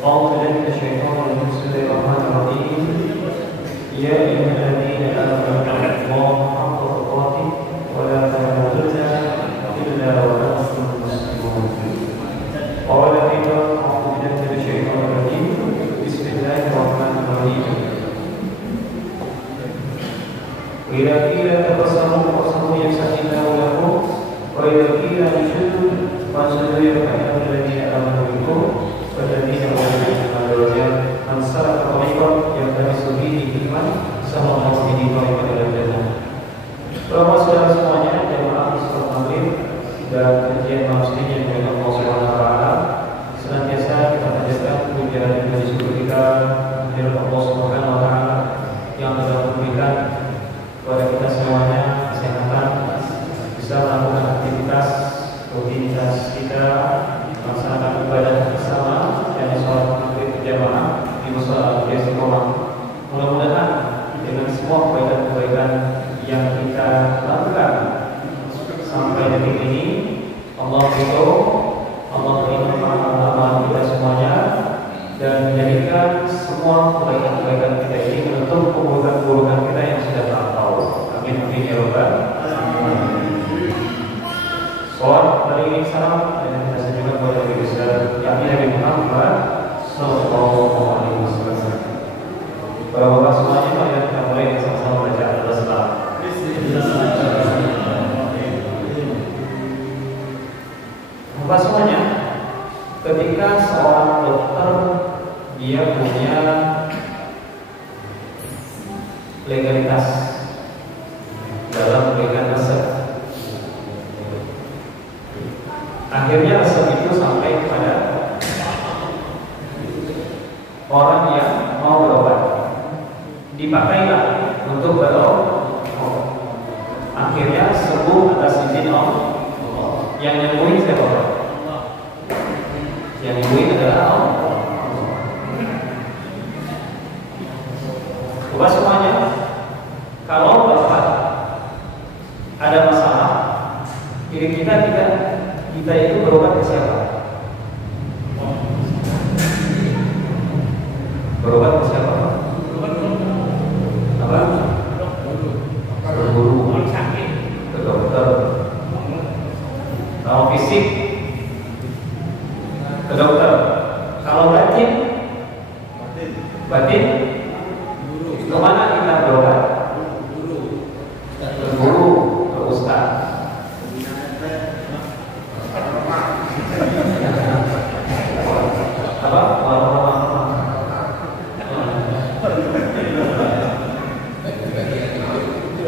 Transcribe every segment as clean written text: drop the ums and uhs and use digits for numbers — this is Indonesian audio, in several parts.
أعوذ بالله من الشيطان الرجيم بسم الله الرحمن الرحيم يا أيها الذين آمنوا اتقوا الله حق تقاته ولا تموتن إلا وأنتم مسلمون قال أيضا أعوذ بالله من الشيطان الرجيم بسم الله الرحمن الرحيم وإذا قيل تبصروا فاصبروا يفسح الله لكم وإذا قيل انشدوا فانشدوا يرفع الذين آمنوا منكم والذين أوتوا درجات من سلك طريقا يلتمس فيه علما سهل الله به طريقا إلى الجنة. Bapak saudara semuanya, jemaah Islam Maghrib dan kajian malam yang dari Allah Subhanahu wa taala, senantiasa kita panjatkan puja dan puji syukur kita kepada Allah Subhanahu wa taala yang telah memberikan kepada kita semuanya kesehatan, bisa melakukan aktivitas rutinitas kita, melaksanakan ibadah bersama dan sholat maghrib berjamaah di musala Al-Istiqomah. Mudah-mudahan dengan semua kebaikan-kebaikan yang kita lakukan sampai detik ini, Allah ridho, Allah terima amalan kita semuanya dan menjadikan semua kebaikan-kebaikan kita ini menutup keburukan-keburukan kita yang sudah terlampau. Amin amin ya rabbal alamin. Soal dari salam dan kita sejujurnya kepada Nabi besar yakni Nabi Muhammad Sallallahu Alaihi Wasallam. Bapak-bapak semuanya, mari kita mulai sama-sama baca Al-Islam. Bapak semuanya, ketika seorang dokter dia punya legalitas dalam memberikan resep, akhirnya resep itu sampai kepada orang yang mau berobat, dipakailah untuk berobat, akhirnya sembuh atas izin Allah. Yang nyembuhin siapa? Yang nyembuhin adalah Allah. Bapak semuanya, kalau Bapak ada masalah, diri kita itu berobat ke siapa? Berobat ke siapa? Apa? Ke guru, ke dokter. Kalau fisik, ke dokter. Kalau batin, kemana kita berobat? Ke guru, ke ustaz. Apa?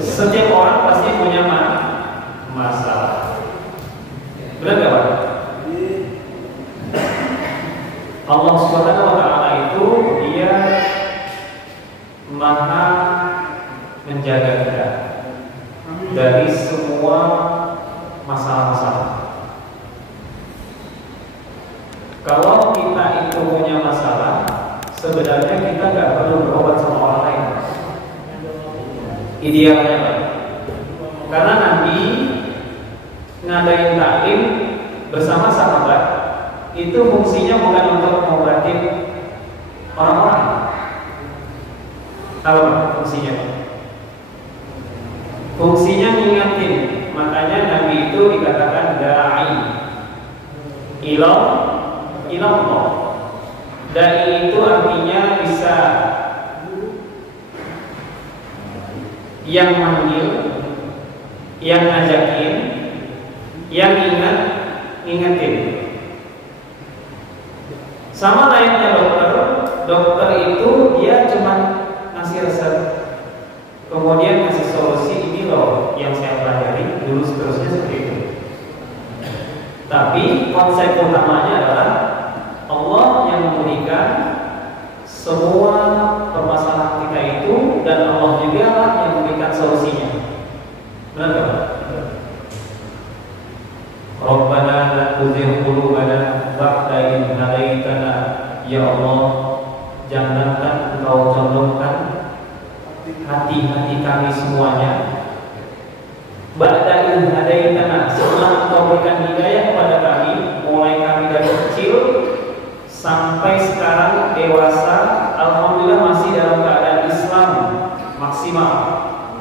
Setiap orang pasti punya masalah. Benar gak Pak? Allah Subhanahu wa taala itu dia Maha menjaga kita dari semua masalah-masalah. Kalau kita itu punya masalah, sebenarnya kita nggak perlu berobat sama orang lain. Idealnya, karena Nabi ngadain taklim bersama sahabat itu fungsinya bukan untuk mengobatin orang-orang. Tahu fungsinya? Fungsinya ngingatin. Makanya Nabi itu dikatakan da'i ilallah. Da'i itu artinya bisa yang manggil, yang ngajakin, yang ingetin. Sama layaknya dokter itu dia cuma ngasih resep, kemudian ngasih solusi, ini loh yang saya pelajari dulu, seterusnya seperti itu. Tapi konsep utamanya adalah Allah yang memberikan semua permasalahan kita itu, dan Allah juga lah yang memberikan solusinya. Benar gak? Rabbana la tuzigh qulubana ba'da idh hadaitana. Ya Allah, jangankan Engkau condongkan hati-hati kami semuanya ba'da idh hadaitana, setelah Engkau berikan hidayah kepada kami, mulai kami dari kecil sampai sekarang dewasa, alhamdulillah masih dalam keadaan Islam maksimal.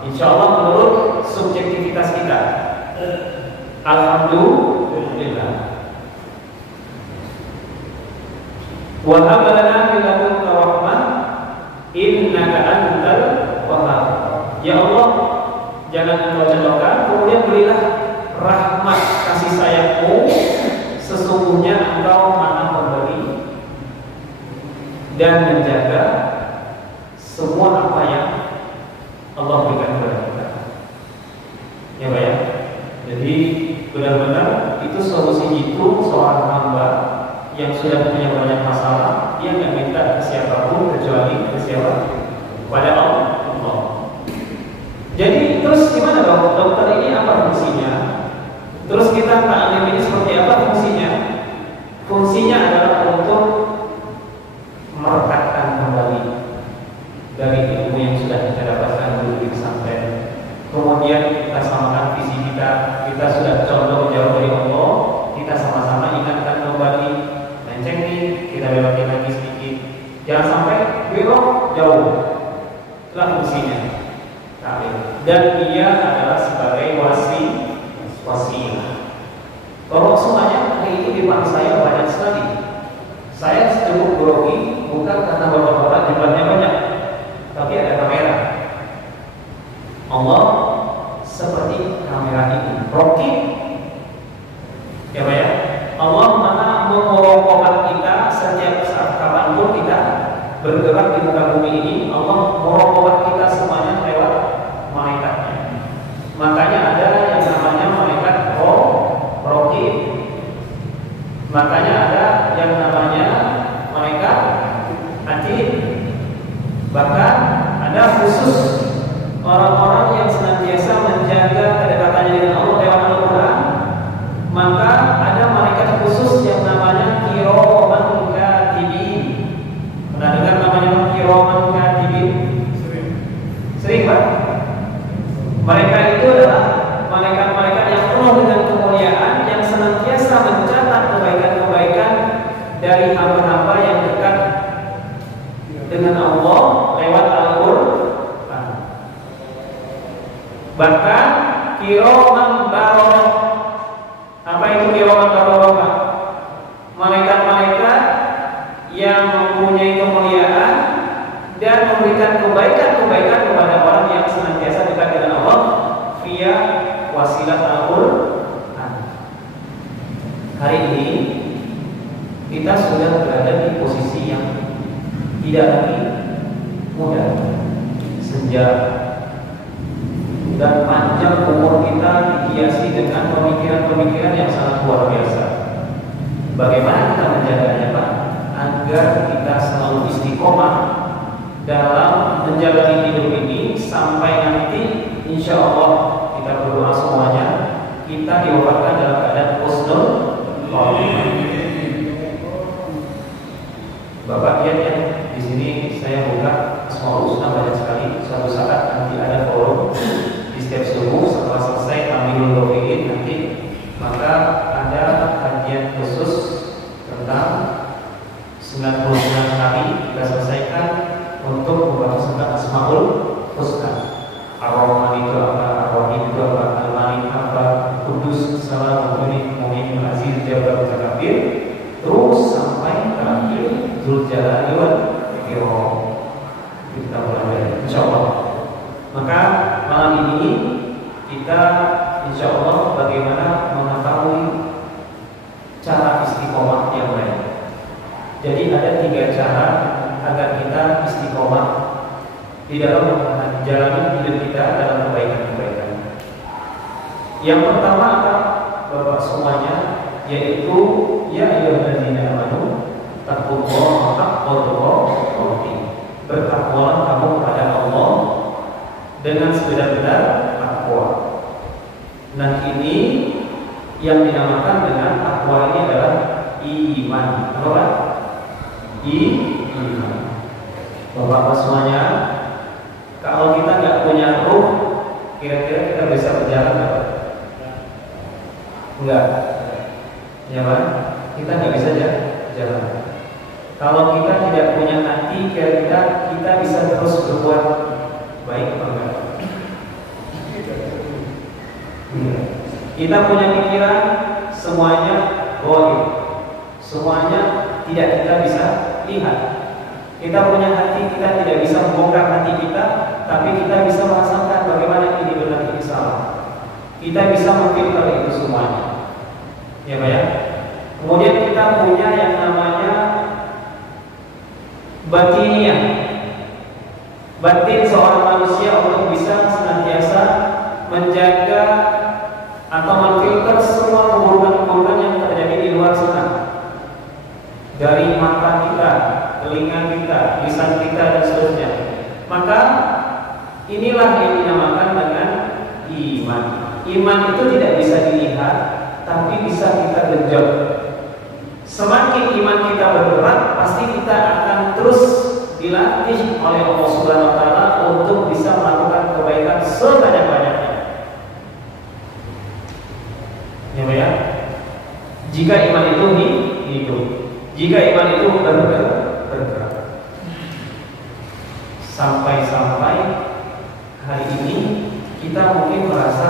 Insya Allah menurut subjektivitas kita. Alhamdulillah. Wa hab lana min ladunka rahmah innaka antal wahhab. Ya Allah, jangan Engkau jauhkan, kemudian berilah rahmat kasih sayang-Mu, sesungguhnya Engkau Maha Pemberi dan menjaga semua apa yang Allah berikan kepada kita. Ya Pak ya. Jadi benar-benar itu solusi itu seorang hamba yang sudah punya banyak masalah, dia nggak minta ke siapapun kecuali ke siapa? Pada Allah. Jadi terus gimana dong? Dokter ini apa fungsinya? Terus kita ta'lim ini seperti apa fungsinya? Fungsinya adalah untuk merekatkan kembali dari ilmu yang sudah kita dapatkan dulu di pesantren. Kemudian kita samakan visi kita sudah condong jauh dari Allah, kita sama-sama ingatkan kembali, lenceng nih, kita belokin lagi sedikit. Jangan sampai belok jauh. Itulah fungsinya. Dan dia adalah sebagai wasilah. Bahwa semuanya hari ini di depan saya banyak sekali. Saya cukup grogi bukan karena bapak-bapak jumlahnya banyak, tapi ada kamera. Allah seperti kamera ini, Rocky. Ya Pak ya. Allah mana merokok kita setiap saat kapanpun kita bergerak di muka bumi ini. Allah merokok kita semuanya lewat malaikatnya. Makanya ada yang namanya malaikat Rocky. Makanya ada yang namanya malaikat Atid. Bahkan ada khusus orang-orang yang senantiasa menjaga kedekatannya dengan Allah lewat Al-Quran. Maka ada malaikat khusus yang namanya Kiraman Katibin. Pernah dengar namanya Kiraman Katibin? Sering Pak? Mereka itu adalah malaikat-malaikat yang penuh dengan kemuliaan, yang senantiasa mencatat kebaikan-kebaikan dari hamba-hamba yang dekat dengan Allah lewat Al-Quran. Bahkan Kiraman Bararah. Apa itu Kiraman Bararah Pak? Malaikat-malaikat yang mempunyai kemuliaan dan memberikan kebaikan-kebaikan kepada orang yang senantiasa dekat dengan Allah via wasilah Al-Quran. Hari ini kita sudah berada di posisi yang tidak lagi muda, senja, dan panjang umur kita dihiasi dengan pemikiran-pemikiran yang sangat luar biasa. Bagaimana kita menjaganya Pak? Agar kita selalu istiqomah dalam menjalani hidup ini sampai nanti insya Allah kita berdoa semuanya kita diwafatkan dalam keadaan husnul khotimah. Bapak lihat ya, di sini saya buka Asmaul Husna banyak sekali. Suatu saat nanti ada forum di setiap subuh setelah selesai Amilul Rofiqin nanti, maka ada kajian khusus tentang 99 kali kita selesaikan untuk membahas tentang Asmaul Husna. Ar-Rahman itu apa, Ar-Rahim itu apa, Al-Malik apa, Kudus, Salam, Mu'min, Mu'min, Aziz, Jabbar, Mutakabir, terus sampai terakhir Dzul Jalali wal Ikram. Kita mulai insyaallah. Maka malam ini kita insyaallah bagaimana mengetahui cara istiqomah yang baik. Jadi ada 3 cara agar kita istiqomah di dalam menjalani hidup kita dalam kebaikan-kebaikan. Yang pertama adalah Bapak semuanya, yaitu ya ayyuhalladzina amanu taqullaha haqqa tuqatih. Bertakwalah kamu kepada Allah dengan sebenar-benar takwa. Nah ini yang dinamakan dengan takwa ini adalah iman. Apa Pak? Iman. Bapak semuanya, kalau kita nggak punya ruh, kira-kira kita bisa berjalan nggak? Enggak. Ya Pak? Kita nggak bisa jalan. Kalau kita tidak punya hati, kira-kira kita bisa terus berbuat baik atau enggak? Kita punya pikiran, semuanya goib, semuanya tidak kita bisa lihat. Kita punya hati, kita tidak bisa membongkar hati kita, tapi kita bisa merasakan bagaimana ini benar, ini salah. Kita bisa memfilter itu semuanya, ya Pak ya. Kemudian kita punya yang namanya batiniyah. Batin seorang manusia untuk bisa senantiasa menjaga atau memfilter semua keburukan-keburukan yang terjadi di luar sana, dari mata kita, telinga kita, lisan kita, dan seterusnya. Maka inilah yang dinamakan dengan iman. Iman itu tidak bisa dilihat, tapi bisa kita genjot. Semakin iman kita bergerak, pasti kita akan terus dilatih oleh Allah Subhanahu wa taala untuk bisa melakukan kebaikan sebanyak-banyaknya. Ya, ya. Jika iman itu hidup, jika iman itu bergerak, sampai-sampai hari ini kita mungkin merasa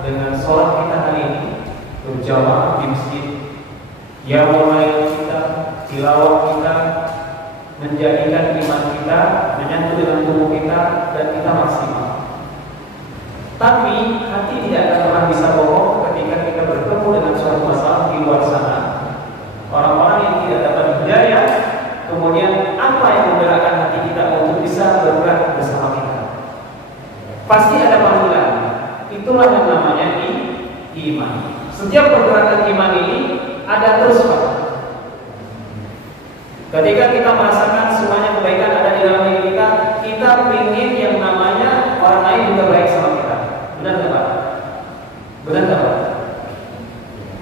dengan sholat kita hari ini berjamaah di masjid, ya mulai kita tilawah kita menjadikan iman kita menyatu dengan tubuh kita dan kita maksimal. Tapi hati tidak akan pernah bisa bohong ketika kita bertemu dengan suatu masalah di luar sana. Orang-orang yang tidak dapat hidayah, kemudian apa yang menggerakkan hati kita untuk bisa bergerak bersama kita? Pasti ada panggilan. Itulah yang namanya iman. Setiap pergerakan iman ini ada terus, Pak. Ketika kita merasakan semuanya kebaikan ada di dalam diri kita, kita ingin yang namanya orang lain juga baik sama kita. Benar nggak, Pak? Benar nggak, Pak?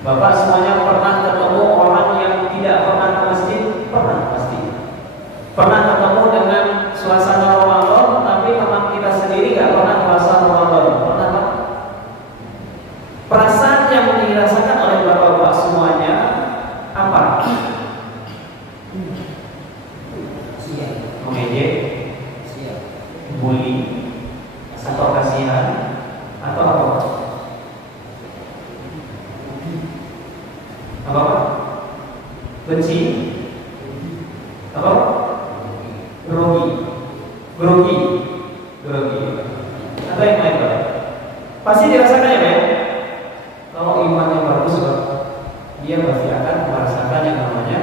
Bapak semuanya pernah ketemu orang yang tidak pernah ke masjid? Pernah, pasti. Pernah ketemu dengan suasana Ramadan, tapi teman kita sendiri nggak pernah puasa Ramadan. Pernah, Pak? Perasaan yang dirasakan oleh bapak-bapak semuanya apa? Mengejek, bully, atau kasihan, atau apa? Apa? Benci? Apa? Grogi. Atau yang lain, Pak? Pasti dirasakan ya, Pak? Kalau imannya bagus, Pak, dia pasti akan merasakan yang namanya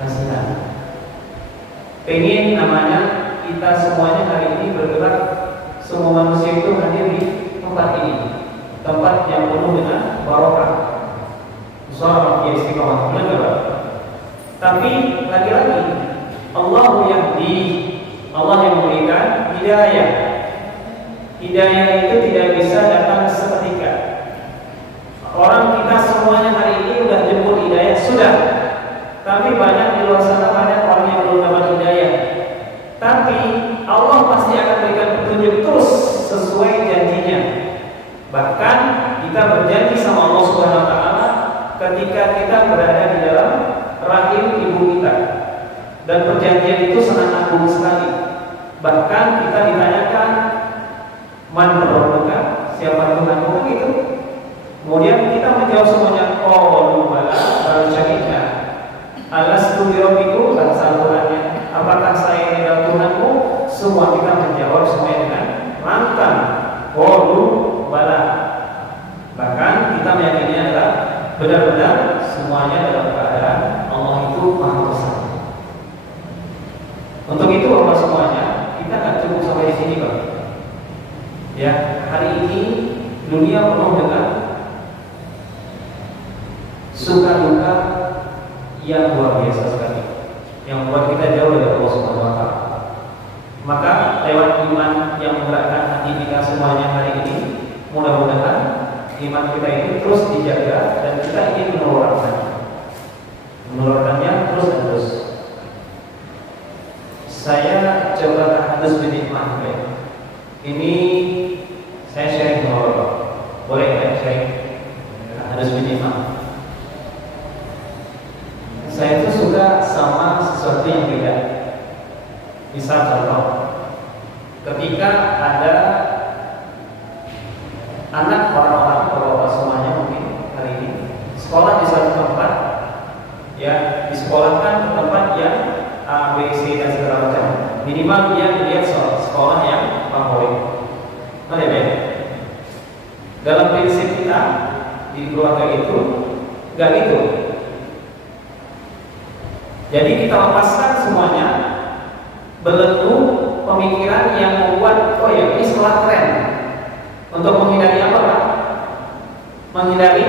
kasihan. Pengen namanya kita semuanya hari ini bergerak, semua manusia itu hadir di tempat ini, tempat yang penuh dengan barokah. Usaha makia istiqamah, benar nggak? Tapi lagi-lagi Allah yang memberikan hidayah. Hidayah itu tidak bisa datang seketika. Orang kita semuanya hari ini udah jemput hidayah, sudah. Tapi banyak di luar sana banyak orang yang belum dapat hidayah. Tapi Allah pasti akan berikan petunjuk terus sesuai janjinya. Bahkan kita berjanji sama Allah Subhanahu wa taala ketika kita berada di dalam rahim ibu kita. Dan perjanjian itu sangat agung sekali. Bahkan kita ditanyakan, man rabbuka, siapa Tuhanmu, gitu. Kemudian kita menjawab semuanya, qalu bala bal syahidna. Alastu bi rabbikum, bahasa Al-Qur'annya, apakah saya adalah Tuhanmu? Semua kita menjawab semuanya dengan lantang, qalu bala. Bahkan kita meyakini adalah benar-benar semuanya dalam keadaan Allah itu Maha Besar. Untuk itu Bapak semuanya, kita nggak cukup sampai di sini, Pak. Ya, hari ini dunia penuh dengan suka duka yang luar biasa sekali, yang membuat kita jauh dari Allah Subhanahu wa taala. Maka lewat iman yang menggerakkan hati kita semuanya hari ini, mudah-mudahan iman kita ini terus dijaga dan kita ingin menelurkannya terus dan terus. Saya coba tahadus binikmah, ini saya sharing sama Bapak. Boleh ya sharing tahadus binikmah? Saya itu suka Misal contoh, ketika ada anak orang-orang bapak semuanya mungkin hari ini sekolah di suatu tempat, ya disekolahkan ke tempat yang A, B, C dan segala macam. Minimal dia lihat sekolah yang favorit. Mana ya? Dalam prinsip kita di keluarga itu nggak gitu. Jadi kita lepaskan semuanya, belenggu pemikiran yang membuat oh ya ini sekolah keren. Untuk menghindari apa Pak? Menghindari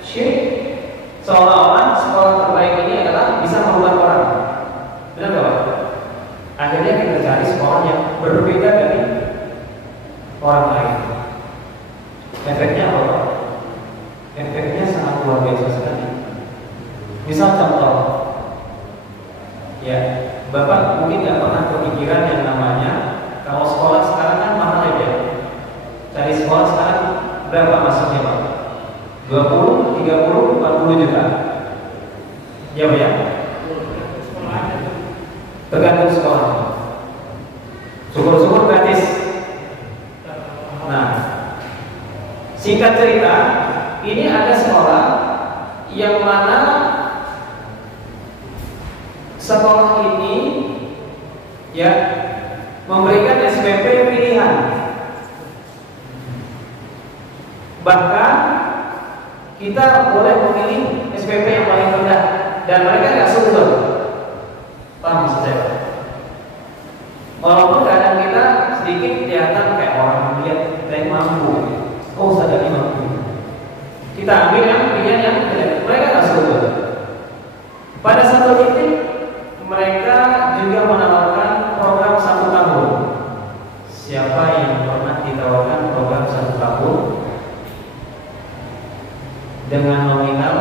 syirik. Seolah-olah sekolah terbaik ini adalah bisa merubah orang. Benar nggak Pak? Akhirnya kita cari sekolah yang berbeda dari orang lain. Efeknya apa Pak? Efeknya sangat luar biasa sekali. Misal contoh, ya Bapak mungkin nggak pernah kepikiran yang namanya kalau sekolah sekarang kan mahal ya. Cari sekolah sekarang berapa masuknya Pak? 20, 30, 40 juta. Ya Pak ya? Tergantung sekolah. Syukur-syukur gratis. Nah, singkat cerita, ini ada sekolah yang mana sekolah ini ya memberikan SPP pilihan. Bahkan kita boleh memilih SPP yang paling rendah dan mereka nggak sungguh. Paham maksud saya? Walaupun kadang kita sedikit kelihatan kayak orang lihat yang mampu, oh sadar mampu. Kita ambil yang pilihan yang mereka nggak sungguh. Pada satu titik mereka juga menawarkan program 1 tahun. Siapa yang pernah ditawarkan program 1 tahun dengan nominal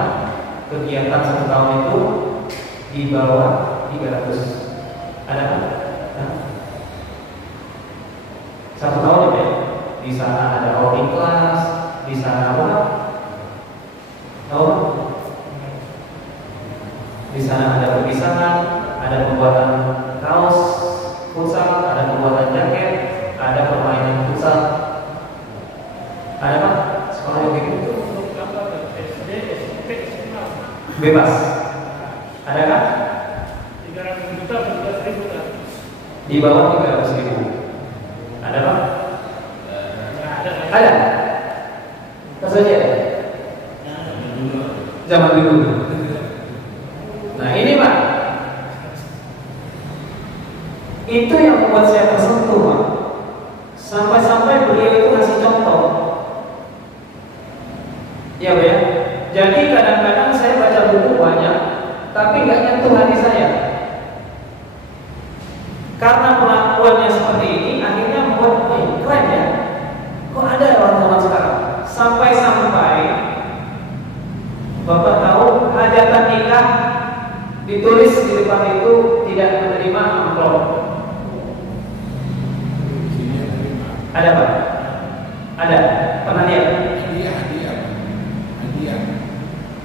kegiatan 1 tahun itu di bawah 300? Ada kan? 1 tahun ya. Di sana ada outing kelas, di sana apa? Tahu? Di sana ada perpisahan, ada pembuatan kaos futsal, ada pembuatan jaket, ada permainan futsal. Ada apa? Sekolah yang begitu? Bebas. Ada kan? 300 juta atau 300.000 kan? Di bawah 300.000. Ada Pak? Ada. Apa saja? Zaman dulu. Nah ini Pak, itu yang membuat saya tersentuh Pak. Sampai-sampai beliau itu ngasih contoh. Ya Pak ya. Jadi kadang-kadang saya baca buku banyak, tapi nggak nyentuh hati saya. Karena pengakuannya seperti ini, akhirnya membuat keren ya. Kok ada orang zaman sekarang? Sampai-sampai Bapak tahu hajatan nikah ditulis di depan itu tidak menerima amplop. Ada Pak? Ada? Pernah lihat? Hadiah.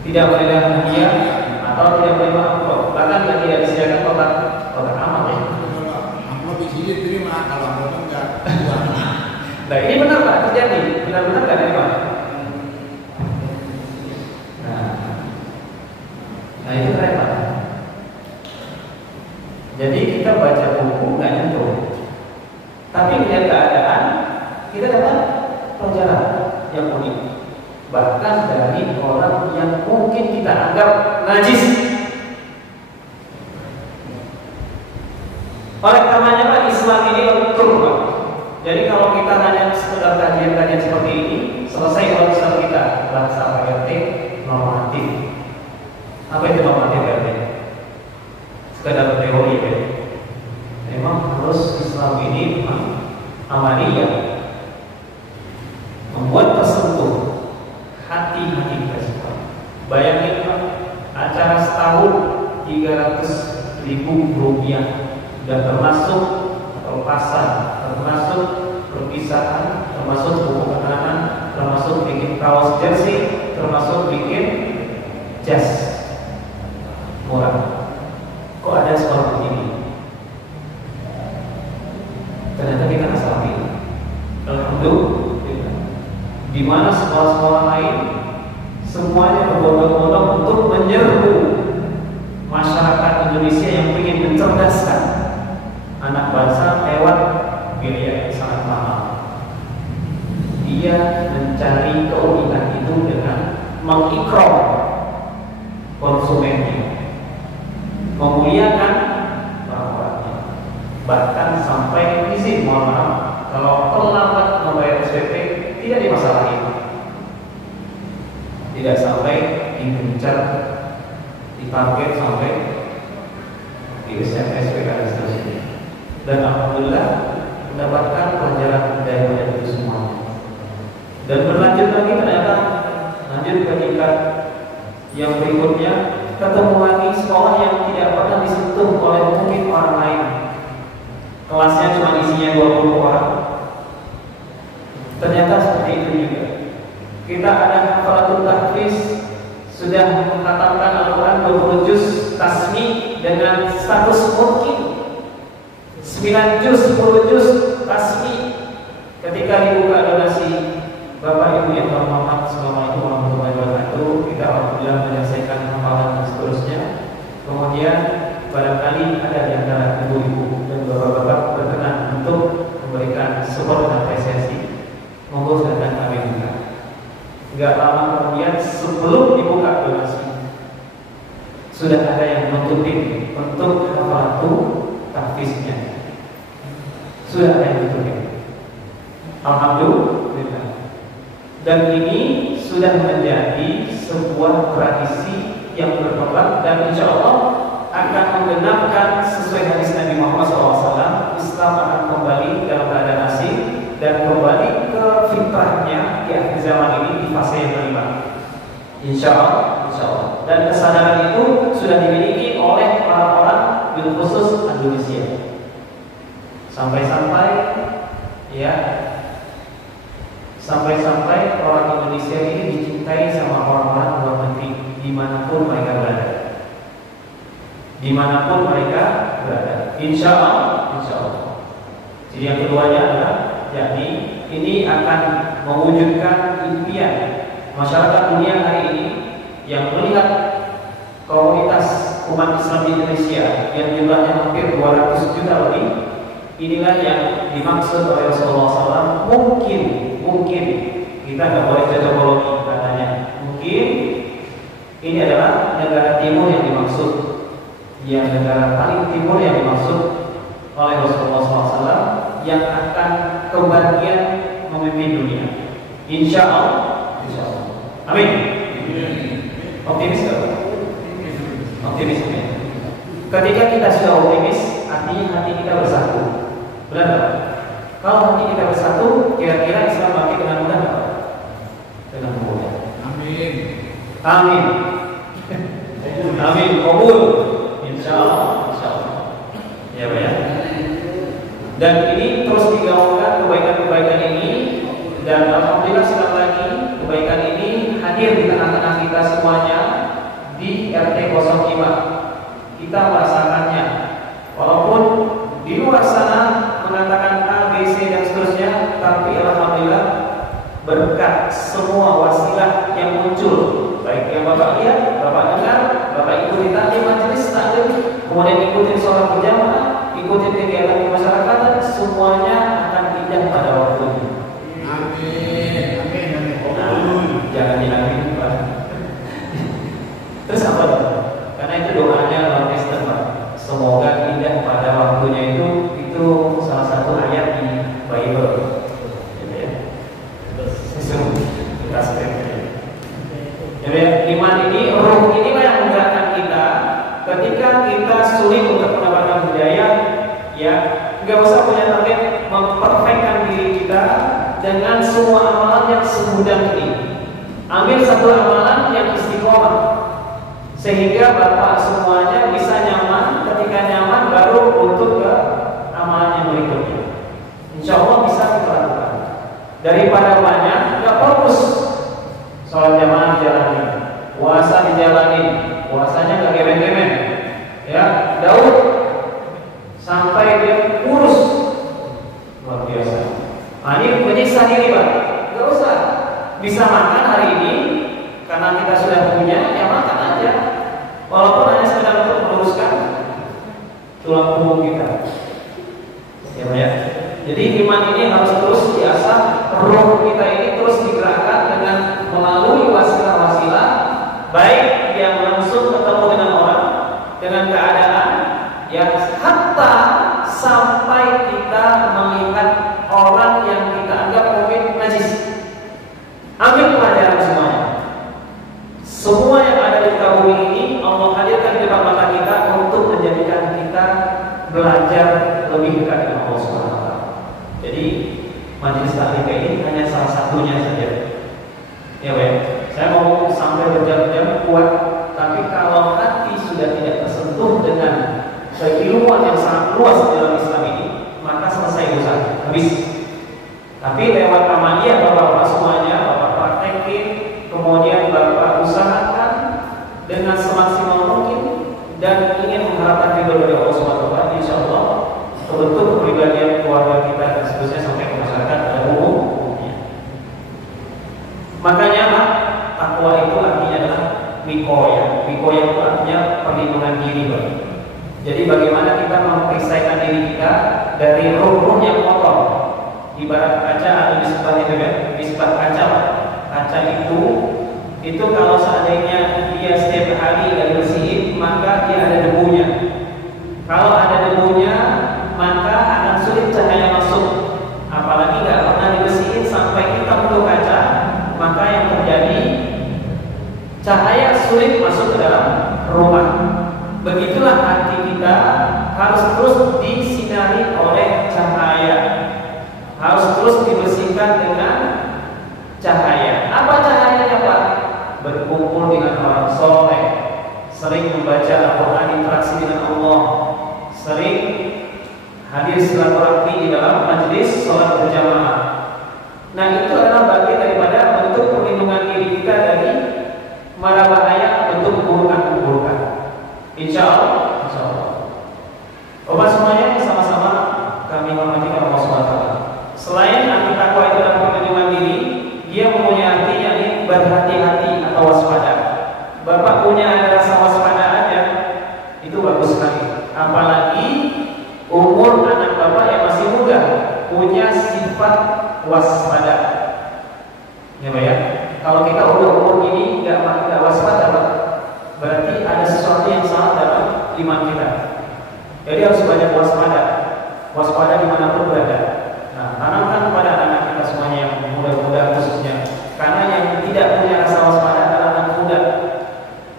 Tidak menerima hadiah atau tidak menerima amplop. Bahkan tidak disediakan kotak amal ya. Amplop di sini terima, kalau amplop enggak. Nah ini benar Pak, terjadi. Benar-benar nggak terima. Nah itu keren Pak. Jadi kita baca buku nggak nyentuh, tapi melihat keadaan kita dapat pelajaran yang unik. Bahkan dari orang yang mungkin kita anggap najis. Oleh karenanya Pak, Islam ini betul Pak. Jadi kalau kita hanya sekedar kajian-kajian seperti ini, selesai urusan kita bahasa PRT normatif. Apa itu normatif PRT? Sekedar teori ya. Memang harus Islam ini amaliyah, membuat tersentuh hati-hati kita semua. Bayangin Pak, acara setahun 300.000 rupiah, dan termasuk pelepasan, termasuk perpisahan, termasuk buku kenangan, termasuk bikin kaos jersey, termasuk bikin jas murah. Kok ada sekolah begini? sekolah-sekolah lain semuanya berbondong-bondong untuk menyerbu masyarakat Indonesia yang ingin mencerdaskan anak bangsa lewat biaya yang sangat mahal. Dia mencari keunikan itu dengan mengikrom konsumennya, memuliakan perawatnya, bahkan sampai izin mohon maaf kalau terlambat membayar SPP tidak dimasalahi, tidak sampai digencar, ditarget sampai di SPP dan seterusnya. Dan alhamdulillah mendapatkan pelajaran dari itu semua. Dan berlanjut lagi ternyata lanjut ke tingkat yang berikutnya, ketemu lagi sekolah yang tidak pernah disentuh oleh mungkin orang lain. Kelasnya cuma isinya 20 orang. Ternyata seperti itu juga. Kita ada hafalatul tahfiz, sudah mengatakan Al-Quran 20 juz tasmi dengan status mungkin 9 juz, 10 juz tasmi. Ketika dibuka donasi Bapak Ibu yang berhormat, Assalamualaikum warahmatullahi wabarakatuh, kita alhamdulillah menyelesaikan hafalan dan seterusnya. Kemudian barangkali ada di antara ibu-ibu dan bapak-bapak berkenan untuk memberikan support dan apresiasi, monggo silakan kami buka. Enggak lama kemudian sebelum dibuka donasi sudah ada yang nutupin untuk hafalatul tahfiznya. Sudah ada yang nutupin. Alhamdulillah. Dan ini sudah menjadi sebuah tradisi yang berkembang dan insya Allah akan menggenapkan sesuai hadis Nabi Muhammad SAW. Islam akan kembali dalam keadaan asing dan kembali ke fitrahnya di akhir zaman ini di fase yang kelima. Insya Allah. Dan kesadaran itu sudah dimiliki oleh orang-orang bil khusus Indonesia. Sampai orang Indonesia ini dicintai sama orang-orang luar negeri dimanapun mereka berada. Dimanapun mereka berada. Insya Allah. Jadi yang keduanya adalah, yakni ini akan mewujudkan impian masyarakat dunia hari ini yang melihat komunitas umat Islam di Indonesia yang jumlahnya hampir 200 juta lebih. Inilah yang dimaksud oleh Rasulullah SAW. Mungkin kita nggak boleh cocokologi katanya. Mungkin ini adalah negara timur yang dimaksud, yang negara paling timur yang dimaksud oleh Rasulullah SAW yang akan kebagian memimpin dunia. Insya Allah. Amin. Optimis nggak? Optimis. Ketika kita sudah optimis, artinya hati kita bersatu. Benar tak? Kalau hati kita bersatu, kira-kira Islam bangkit dengan mudah tak? Dengan mudah. Amin. Kabul. Insya Allah. Ya Pak ya. Dan ini terus digaungkan kebaikan-kebaikan ini, dan alhamdulillah sekali lagi kebaikan ini hadir di tengah-tengah kita semuanya di RT 05. Kita merasakannya, walaupun di luar sana mengatakan A, B, C dan seterusnya, tapi alhamdulillah berkat semua wasilah yang muncul, baik yang Bapak lihat, Bapak dengar, Bapak ikuti taklim majelis taklim, kemudian ikutin sholat berjamaah, ikutin kegiatan kemasyarakatan, semuanya akan indah pada waktunya. Amin. Jangan diamin Pak. Terus apa? Karena itu doanya Long Kristen Pak. Semoga indah pada waktunya itu salah satu ayat di Bible. Gitu ya. Kita jadi iman ini, ruh inilah yang menggerakkan kita ketika kita sulit untuk mendapatkan hidayah. Ya, nggak usah punya target memperfekkan diri kita dengan semua amalan yang semudah ini. Ambil satu amalan yang istiqomah, sehingga Bapak semuanya bisa nyaman. Ketika nyaman baru untuk ke amalan yang berikutnya. Insya Allah bisa kita lakukan. Daripada banyak nggak fokus, sholat jamaah dijalani, puasa dijalani, puasanya nggak gemen-gemen. Ya, Daud sampai dia kurus luar biasa. Ini menyiksa diri Pak. Nggak usah, bisa makan tulang punggung kita. Ya, Pak ya. Jadi iman ini harus terus diasah, roh kita ini terus digerakkan dengan melalui wasilah-wasilah, baik yang langsung ketemu dengan orang, dengan keadaan, ya hatta sampai kita melihat orang yang kita anggap mungkin najis. Ambil pelajaran semuanya. Semua yang ada di muka bumi ini Allah hadirkan di depan mata kita untuk menjadikan kita belajar lebih dekat dengan Allah Subhanahu wa taala. Jadi majelis taklim ini hanya salah satunya saja. Ya, baik. Saya mau sampai berjam-jam kuat, tapi kalau hati sudah tidak tersentuh dengan keilmuan yang sangat luas dalam Islam ini, maka selesai urusan, habis. Tapi lewat amaliyah Bapak-bapak semuanya, Bapak praktekin, kemudian Bapak usahakan dengan semaksimal mungkin dan ingin mengharapkan ridho dari Allah Subhanahu wa taala, insyaallah terbentuk kepribadian keluarga kita dan seterusnya sampai ke masyarakat pada umumnya. Makanya takwa itu artinya adalah wikoya. Wikoya itu artinya perlindungan diri, Pak. Jadi bagaimana kita memperisaikan diri kita dari ruh-ruh yang kotor. Ibarat kaca atau disebut itu kan, disebut kaca. Kaca itu kalau seandainya dia setiap hari tidak bersihin, maka dia ada debunya. Kalau ada debunya, maka akan sulit cahaya masuk. Apalagi nggak pernah dibersihin sampai kita butuh kaca, maka yang terjadi cahaya sulit masuk ke dalam rumah. Begitulah hati kita harus terus disinari oleh cahaya, harus terus dibersihkan dengan cahaya. Apa cahayanya, Pak? Berkumpul dengan orang soleh, sering membaca Al-Quran, interaksi dengan Allah, sering hadir silaturahmi di dalam majelis sholat berjamaah. Nah, itu adalah bagian daripada bentuk perlindungan diri kita dari mara bahaya bentuk keburukan-keburukan. Insya Allah. Bapak semuanya sama-sama kami hormati Allah SWT. Selain arti takwa itu adalah perlindungan diri, dia mempunyai arti yakni berhati-hati atau waspada. Bapak punya ada rasa waspada aja, itu bagus sekali. Apalagi umur anak bapak yang masih muda punya sifat waspada. Ya, Pak ya. Kalau kita udah umur ini nggak waspada, Pak, berarti ada sesuatu yang salah dalam iman kita. Jadi harus banyak waspada. Waspada dimanapun berada. Nah, tanamkan kepada anak kita semuanya yang muda-muda khususnya. Karena yang tidak punya rasa waspada adalah anak muda.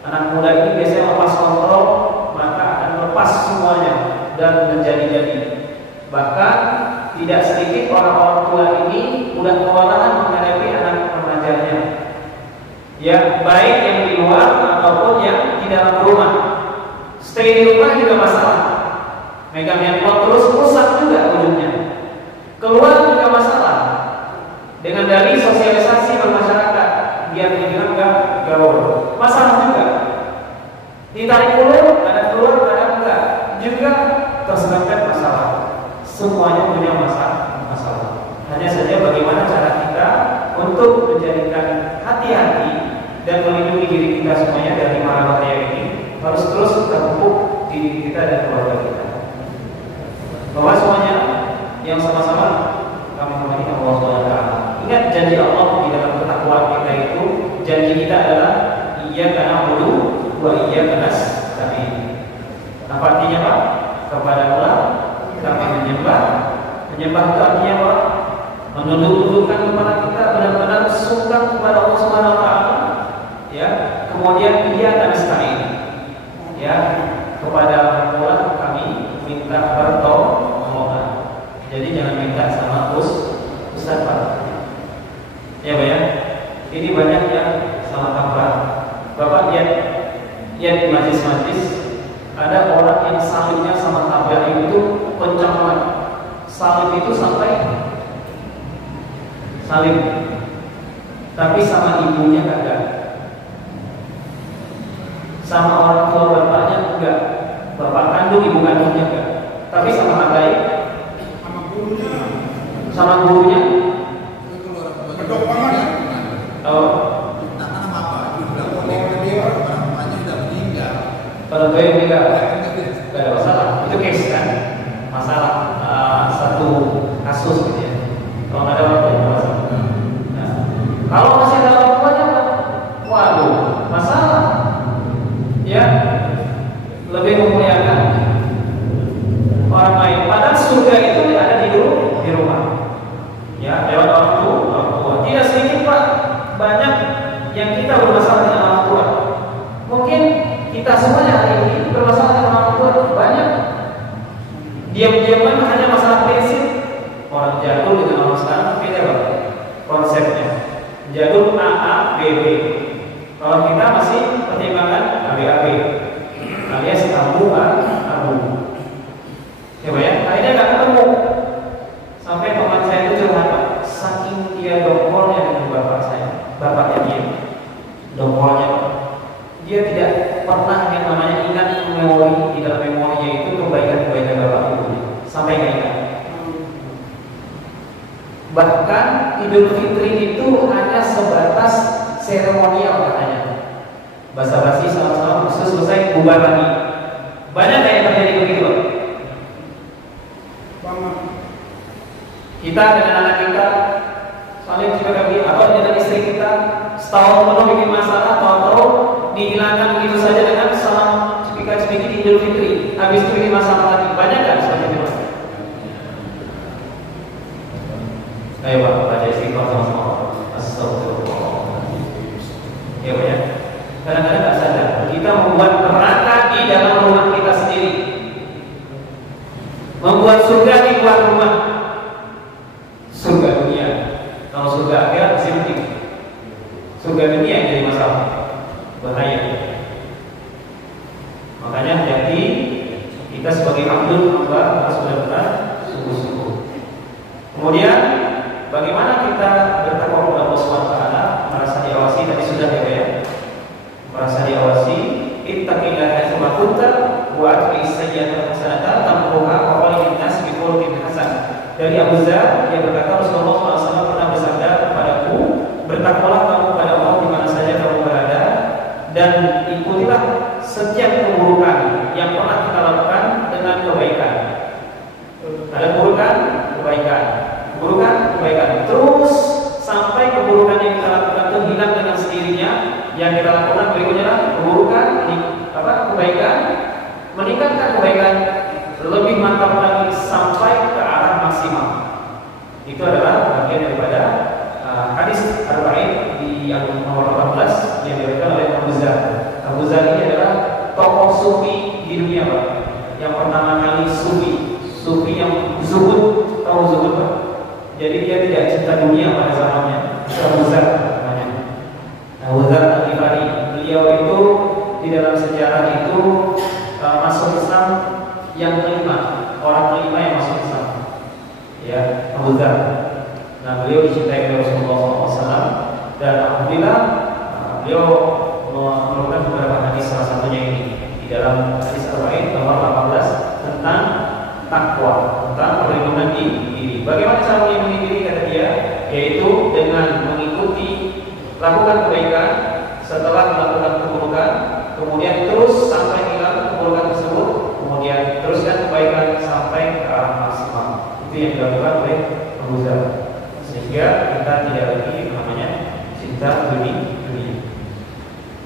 Anak muda ini biasanya lepas kontrol, maka akan lepas semuanya dan menjadi-jadi. Bahkan tidak sedikit orang-orang tua ini sudah kewalahan menghadapi anak remajanya, ya baik yang di luar ataupun yang di dalam rumah. Stay di rumah juga masalah, megang handphone terus rusak juga ujungnya. Keluar juga masalah, dengan dari sosialisasi bermasyarakat biar dibilang enggak gaul, masalah juga. Ditarik ulur, ada keluar, ada enggak, juga tersebut masalah. Semuanya punya masalah. Hanya saja bagaimana cara kita untuk menjadikan hati-hati dan melindungi diri kita semuanya dari mara bahaya ini, harus terus terpupuk diri kita dan keluarga kita. Bahwa semuanya yang sama-sama kami hormati Allah SWT. Ingat janji Allah di dalam ketakwaan kita itu, janji kita adalah iyyaka na'budu wa iyyaka nasta'in. Apa artinya, Pak? Kepada Allah kami menyembah. Menyembah itu artinya apa? Menunduk-tundukkan kepada kita, benar-benar sungkan kepada Allah Subhanahu wa taala. Ya, kemudian iyyaka nasta'in. Ya, kepada Allah kami minta pertolongan. Jadi jangan minta sama Ustaz, Pak. Ya, Pak ya. Ini banyak yang salah kaprah. Bapak lihat di majlis-majlis ada orang yang salibnya sama tabayun itu kencang banget. Salib itu sampai salib, tapi sama ibunya kagak, sama orang tua bapaknya enggak, bapak kandung ibu kandungnya enggak, tapi sama tabayun, sama gurunya. Kedok banget ya. Oh. Dia orang bapaknya sudah meninggal. Kalau bayi enggak ada masalah. Itu case memuliakan orang lain. Padahal surga itu ada di rumah. Ya, lewat orang tua. Tidak sedikit Pak, banyak yang kita bermasalah dengan orang tua. Mungkin kita semuanya hari ini bermasalah dengan orang tua banyak. Diam-diaman hanya masalah prinsip. Orang jadul dengan orang sekarang beda Pak konsepnya. Jadul AA, BB. Kalau kita masih pertimbangan ABAB alias abu. Ya Pak ya, akhirnya nggak ketemu. Sampai teman saya itu curhat Pak, saking dia dongkolnya dengan bapak saya, bapaknya dia, dongkolnya Pak. Dia tidak pernah yang namanya ingat memori, di dalam memorinya itu kebaikan-kebaikan bapak ibunya, sampai nggak ingat. Bahkan Idul Fitri itu hanya sebatas seremonial katanya. Basa-basi sama-sama selesai bubar lagi. Banyak kayak terjadi begitu. Kita dengan anak kita saling silaturahmi atau dengan istri kita setahun penuh bikin masalah, tahu-tahu dihilangkan begitu saja dengan salam cepika-cepiki di Idul Fitri. Habis itu bikin masalah lagi. Banyak kan seperti itu? Ayo Pak, baca istighfar sama-sama. Astagfirullah. Ya Pak ya. Kadang-kadang tak sadar kita membuat neraka di dalam rumah kita sendiri, membuat surga di luar rumah. Surga dunia, kalau surga akhirat masih penting. Surga dunia yang jadi masalah, bahaya. Makanya hati kita sebagai abdul hamba harus benar-benar sungguh-sungguh. Kemudian bagaimana kita bertakwa kepada Allah Subhanahu wa taala, merasa diawasi tadi sudah ya. Merasa diawasi, ittaqillaha haitsu ma kunta wa atbi'is sayyi'ata hasanatan tamhuha wa qul nas bi khuluqin hasan. Dari Abu Dzar dia berkata Rasulullah SAW pernah bersabda kepadaku, bertakwalah kamu kepada Allah di mana saja kamu berada dan ikutilah setiap keburukan yang pernah kita lakukan dengan kebaikan. Ada keburukan, kebaikan, keburukan, kebaikan. Terus sampai keburukan yang kita lakukan itu hilang dengan sendirinya. Yang kita lakukan berikutnya adalah keburukan, kebaikan, meningkatkan kebaikan, lebih mantap lagi sampai ke arah maksimal. Itu adalah bagian daripada hadis Arba'in di yang nomor 14 yang diberikan oleh Abu Dzar. Abu Dzar ini adalah tokoh sufi di dunia Pak. Yang pertama kali sufi yang zuhud, tahu zuhud Pak? Jadi dia tidak cinta dunia pada zamannya. Abu Dzar namanya. Abu Dzar Al-Ghifari, beliau itu di dalam sejarah itu masuk Islam yang kelima, orang kelima yang masuk Islam. Ya, Abu Dzar. Nah, beliau dicintai oleh Rasulullah SAW dan alhamdulillah beliau menurunkan beberapa hadis, salah satunya ini di dalam hadis Arba'in nomor 18 tentang takwa, tentang perlindungan diri. Bagaimana cara melindungi diri kata dia? Yaitu dengan mengikuti, lakukan kebaikan setelah melakukan keburukan, kemudian terus sampai hilang keburukan tersebut, kemudian teruskan kebaikan sampai ke arah maksimal. Itu yang dilakukan oleh Abu Dzar, sehingga kita tidak lagi namanya cinta dunia.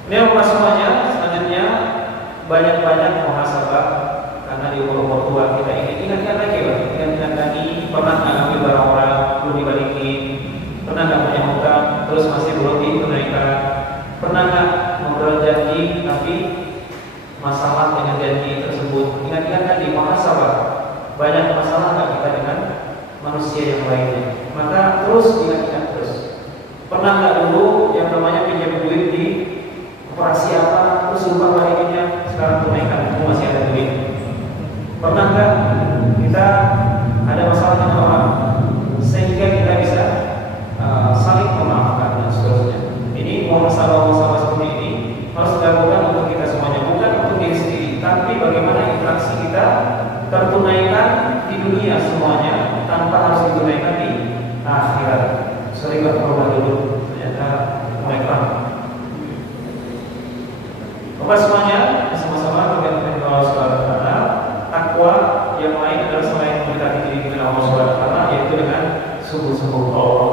Ini semuanya. Selanjutnya banyak-banyak muhasabah, karena di umur tua kita ingatkan lagi, ingatkan lagi, pernah nggak ngambil barang orang belum dibalikin, pernah nggak punya hutang terus masih belum ditunaikan, pernah nggak ngobrol janji tapi masalah dengan janji tersebut. Ingat-ingat tadi muhasabah, banyak masalah nggak kita dengan manusia yang lainnya, maka terus ingat-ingat terus. Pernah nggak dulu yang namanya pinjam duit di operasi apa terus lupa balikinnya, sekarang tunaikan, itu masih ada duit. Pernah nggak kita ada masalah dengan orang sehingga kita bisa saling memaafkan dan seterusnya. Ini muhasabah seperti ini harus dilakukan untuk kita semuanya, bukan untuk diri sendiri, tapi bagaimana interaksi kita tertunaikan di dunia semuanya tanpa harus ditunaikan di akhirat. Sering berubah dulu, ternyata mulai paham. Bapak semuanya, sama-sama kita berdoa Allah Subhanahu wa taala. Takwa yang lain adalah selain mendekati diri kita Allah Subhanahu wa taala, yaitu dengan sungguh-sungguh Allah.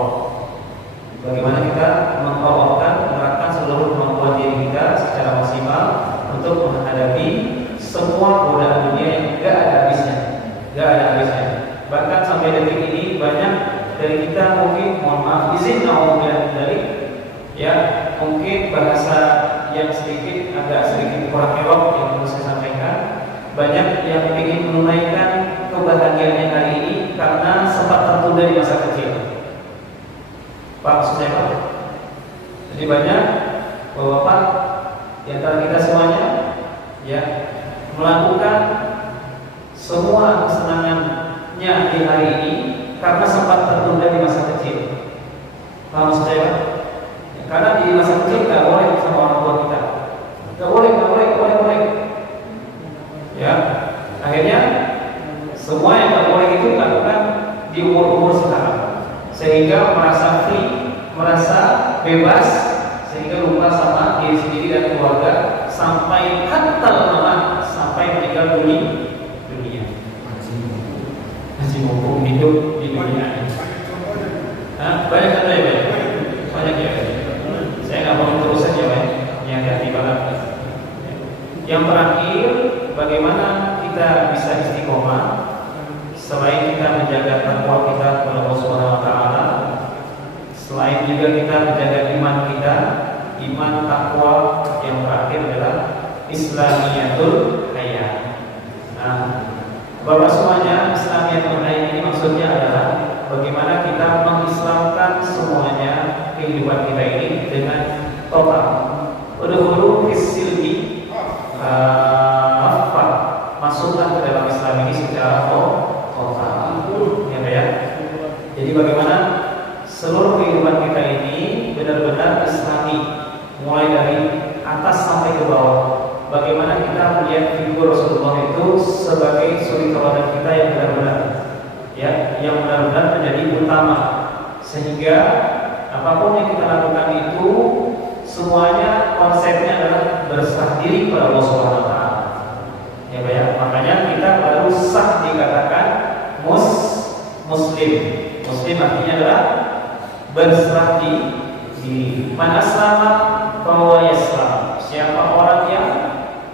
Bagaimana kita menerapkan seluruh kemampuan diri kita secara maksimal untuk menghadapi semua izin naudzubillah dari ya mungkin bahasa yang agak sedikit kurang elok yang perlu saya sampaikan. Banyak yang ingin menunaikan kebahagiaannya hari ini karena sempat tertunda di masa kecil. Pak, maksudnya Pak? Jadi banyak bapak-bapak di antara kita semuanya ya melakukan semua kesenangannya di hari ini karena sempat tertunda di masa kecil. Paham maksudnya Pak? Karena di masa kecil nggak boleh sama orang tua kita, nggak boleh. Ya, akhirnya semua yang nggak boleh itu dilakukan di umur sekarang, sehingga merasa free, merasa bebas, sehingga lupa sama diri sendiri dan keluarga sampai sampai meninggal dunia. Masih mumpung hidup di dunia ini. Banyak ya, banyak ya. Saya nggak mau terus saja, hati-hati banget. Yang terakhir, bagaimana kita bisa istiqomah selain kita menjaga takwa kita kepada Allah Subhanahu wa taala, selain juga kita menjaga iman kita, iman takwa, yang terakhir adalah Islamiyatul Hayat. Nah, Bapak semuanya, Islamiyatul Hayat ini maksudnya adalah bagaimana kita mengislamkan semuanya kehidupan kita ini dengan total. Udhulu fis-silmi masuklah ke dalam Islam ini secara total, ya. Jadi bagaimana seluruh kehidupan kita ini benar-benar Islami, mulai dari atas sampai ke bawah. Bagaimana kita melihat figur Rasulullah itu sebagai suri tauladan kita yang benar-benar, ya, yang benar-benar menjadi utama, sehingga apapun yang kita lakukan itu semuanya konsepnya adalah berserah diri kepada Allah Subhanahu wa taala. Ya, makanya kita baru sah dikatakan muslim. Muslim artinya adalah berserah diri. Man aslama fahuwa yaslam. Siapa orang yang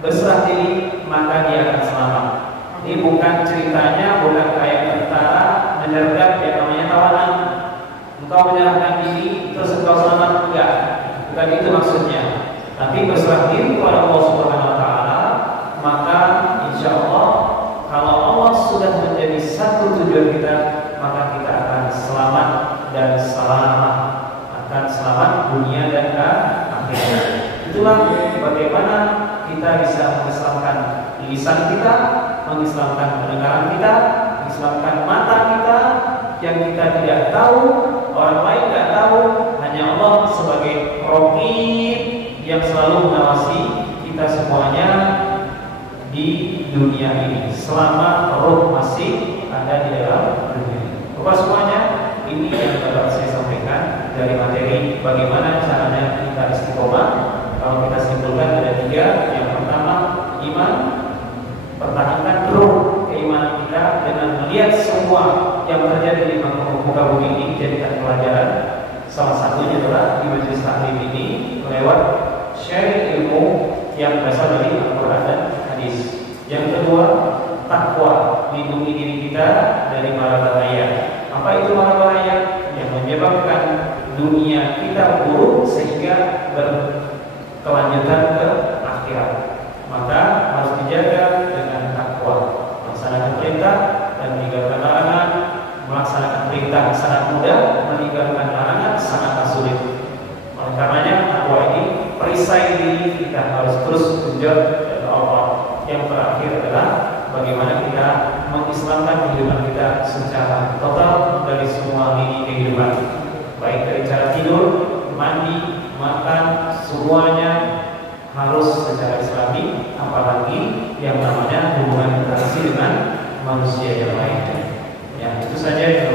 berserah diri maka dia akan selamat. Ini bukan ceritanya, bukan kayak tentara menyergap yang namanya tawanan. Engkau menyerahkan diri terus engkau selamat, enggak. Bukan itu maksudnya. Tapi berserah diri kepada Allah Subhanahu wa taala, maka insya Allah kalau Allah sudah menjadi satu tujuan kita, maka kita akan selamat dan selamat, akan selamat dunia dan akhirat. Itulah bagaimana kita bisa mengislamkan lisan kita, mengislamkan pendengaran kita, mengislamkan mata kita yang kita tidak tahu, orang lain tidak tahu, hanya Allah sebagai Raqib yang selalu mengawasi kita semuanya di dunia ini selama roh masih ada di dalam dunia ini. Bapak semuanya, ini yang dapat saya sampaikan dari materi bagaimana caranya kita istiqomah. Kalau kita simpulkan ada 3. Yang pertama, iman. Pertahankan terus keimanan kita dengan melihat semua yang terjadi di muka bumi ini jadikan pelajaran. Salah satunya adalah di majelis taklim ini lewat sharing ilmu yang berasal dari Al-Quran dan hadis. Yang kedua, takwa, lindungi diri kita dari mara bahaya. Apa itu mara bahaya? Yang menyebabkan dunia kita buruk sehingga berkelanjutan ke akhirat. Maka harus dijaga dengan takwa, melaksanakan perintah dan meninggalkan larangan. Melaksanakan perintah sangat mudah, meninggalkan larangan sangat sulit. Oleh karenanya takwa ini perisai diri kita harus terus tunjuk ke Allah. Yang terakhir adalah bagaimana kita mengislamkan kehidupan kita secara total dari semua lini kehidupan, baik dari cara tidur, mandi, makan, semuanya harus secara Islami, apalagi yang namanya hubungan interaksi dengan manusia yang lainnya. Ya, itu saja yang